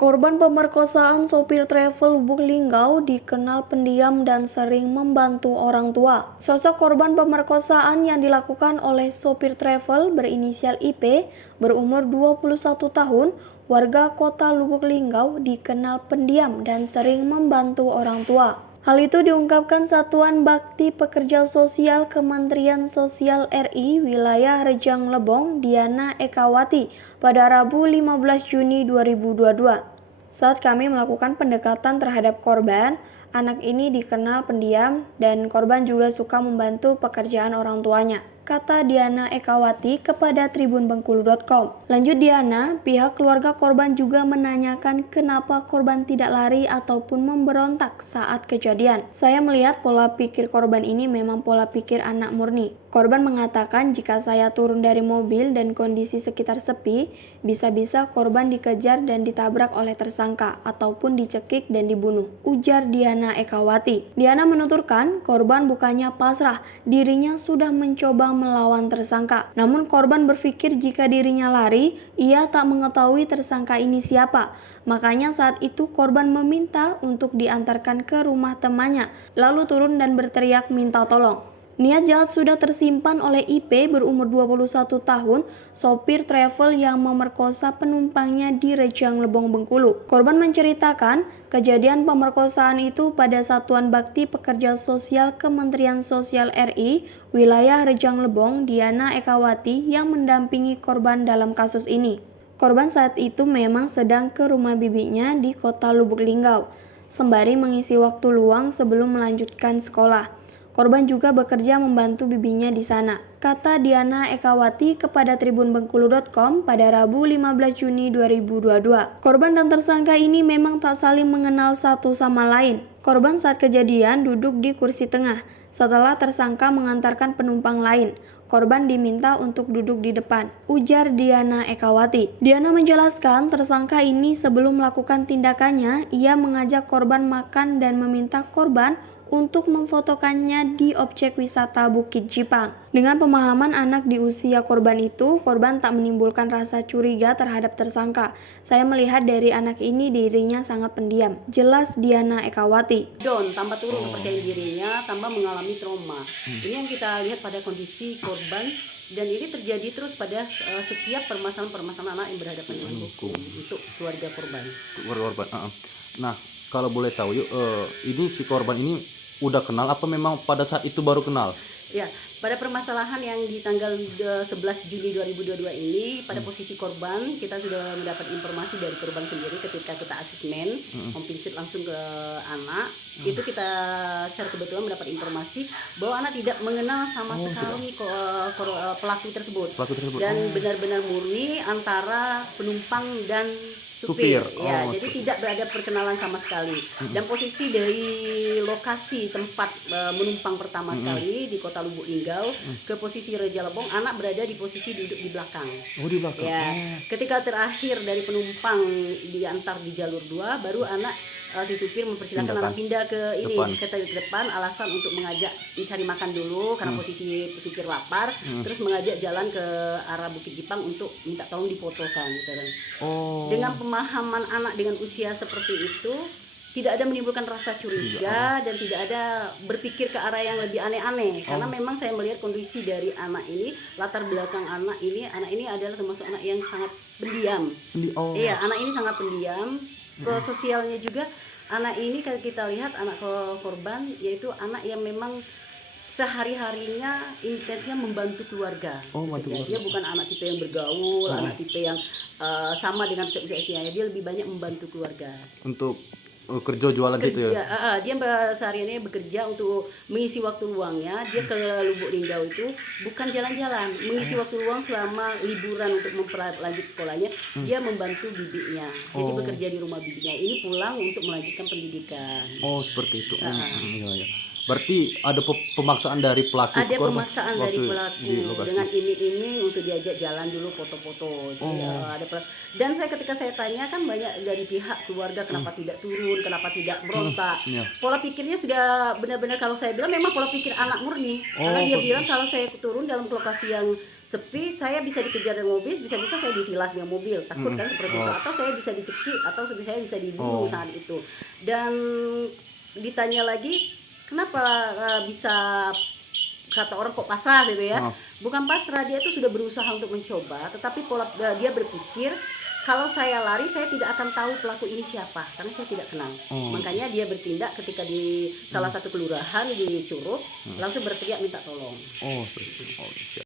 Korban pemerkosaan sopir travel Lubuk Linggau dikenal pendiam dan sering membantu orang tua. Sosok korban pemerkosaan yang dilakukan oleh sopir travel berinisial IP berumur 21 tahun, warga kota Lubuk Linggau dikenal pendiam dan sering membantu orang tua. Hal itu diungkapkan Satuan Bakti Pekerja Sosial Kementerian Sosial RI Wilayah Rejang Lebong, Diana Ekawati, pada Rabu 15 Juni 2022. Saat kami melakukan pendekatan terhadap korban, anak ini dikenal pendiam dan korban juga suka membantu pekerjaan orang tuanya, kata Diana Ekawati kepada tribunbengkulu.com. Lanjut Diana, pihak keluarga korban juga menanyakan kenapa korban tidak lari ataupun memberontak saat kejadian. Saya melihat pola pikir korban ini memang pola pikir anak murni. Korban mengatakan jika saya turun dari mobil dan kondisi sekitar sepi, bisa-bisa korban dikejar dan ditabrak oleh tersangka ataupun dicekik dan dibunuh, ujar Diana Ekawati. Diana menuturkan korban bukannya pasrah, dirinya sudah mencoba melawan tersangka. Namun korban berpikir jika dirinya lari, ia tak mengetahui tersangka ini siapa. Makanya saat itu korban meminta untuk diantarkan ke rumah temannya, lalu turun dan berteriak minta tolong. Niat jahat sudah tersimpan oleh IP berumur 21 tahun, sopir travel yang memerkosa penumpangnya di Rejang Lebong, Bengkulu. Korban menceritakan kejadian pemerkosaan itu pada Satuan Bakti Pekerja Sosial Kementerian Sosial RI, Wilayah Rejang Lebong, Diana Ekawati yang mendampingi korban dalam kasus ini. Korban saat itu memang sedang ke rumah bibinya di kota Lubuk Linggau, sembari mengisi waktu luang sebelum melanjutkan sekolah. Korban juga bekerja membantu bibinya di sana, kata Diana Ekawati kepada tribunbengkulu.com pada Rabu 15 Juni 2022. Korban dan tersangka ini memang tak saling mengenal satu sama lain. Korban saat kejadian duduk di kursi tengah, setelah tersangka mengantarkan penumpang lain. Korban diminta untuk duduk di depan, ujar Diana Ekawati. Diana menjelaskan tersangka ini sebelum melakukan tindakannya, ia mengajak korban makan dan meminta korban untuk memfotokannya di objek wisata Bukit Jipang. Dengan pemahaman anak di usia korban itu, korban tak menimbulkan rasa curiga terhadap tersangka. Saya melihat dari anak ini dirinya sangat pendiam, jelas Diana Ekawati. Tambah turun kepercayaan dirinya, tambah mengalami trauma. Ini yang kita lihat pada kondisi korban, dan ini terjadi terus pada setiap permasalahan-permasalahan anak yang berhadapan dengan hukum untuk keluarga korban. Nah, kalau boleh tahu yuk, ini si korban ini udah kenal apa memang pada saat itu baru kenal? Ya, pada permasalahan yang di tanggal 11 Juni 2022 ini, pada posisi korban, kita sudah mendapat informasi dari korban sendiri ketika kita asesmen, memvisit langsung ke anak, itu kita secara kebetulan mendapat informasi bahwa anak tidak mengenal sama sekali pelaku tersebut. Dan benar-benar murni antara penumpang dan supir. Ya, jadi tidak berada perkenalan sama sekali. Dan posisi dari lokasi tempat menumpang pertama sekali di kota Lubuk Linggau ke posisi Rejang Lebong, anak berada di posisi duduk di belakang. Oh, di belakang. Ya, ketika terakhir dari penumpang diantar di jalur 2, baru anak si supir mempersilahkan anak pindah ke depan, alasan untuk mengajak mencari makan dulu karena posisi supir lapar, terus mengajak jalan ke arah Bukit Jipang untuk minta tolong difotokan gitu kan. Dengan pemahaman anak dengan usia seperti itu, tidak ada menimbulkan rasa curiga dan tidak ada berpikir ke arah yang lebih aneh-aneh, karena memang saya melihat kondisi dari anak ini, latar belakang anak ini adalah termasuk anak yang sangat pendiam. Iya, anak ini sangat pendiam. Ke sosialnya juga anak ini kita lihat anak korban, yaitu anak yang memang sehari-harinya intensnya membantu keluarga. Dia bukan anak tipe yang bergaul, anak tipe yang sama dengan usia-usianya, dia lebih banyak membantu keluarga. Untuk kerja jualan gitu ya? Dia sehariannya bekerja untuk mengisi waktu luangnya. Dia ke Lubuk Linggau itu bukan jalan-jalan, mengisi waktu luang selama liburan untuk memperlanjut sekolahnya. Dia membantu bibinya, jadi bekerja di rumah bibinya. Ini pulang untuk melanjutkan pendidikan. Oh, seperti itu. Iya. Berarti ada pemaksaan dari pelaku. Ada pemaksaan dari pelaku dengan iming-iming untuk diajak jalan dulu foto-foto. Dan ketika saya tanya kan banyak dari pihak keluarga kenapa tidak turun, kenapa tidak berontak. Pola pikirnya sudah benar-benar, kalau saya bilang memang pola pikir anak murni. Karena dia bilang kalau saya turun dalam lokasi yang sepi, saya bisa dikejar dengan mobil, bisa-bisa saya ditilas dengan mobil, takut kan seperti itu, atau saya bisa dicekik, atau saya bisa dibunuh saat itu. Dan ditanya lagi, kenapa bisa, kata orang kok pasrah gitu ya? Bukan pasrah, dia itu sudah berusaha untuk mencoba, tetapi dia berpikir kalau saya lari saya tidak akan tahu pelaku ini siapa karena saya tidak kenal. Makanya dia bertindak ketika di salah satu kelurahan di Curug, langsung berteriak minta tolong. Oh, siap.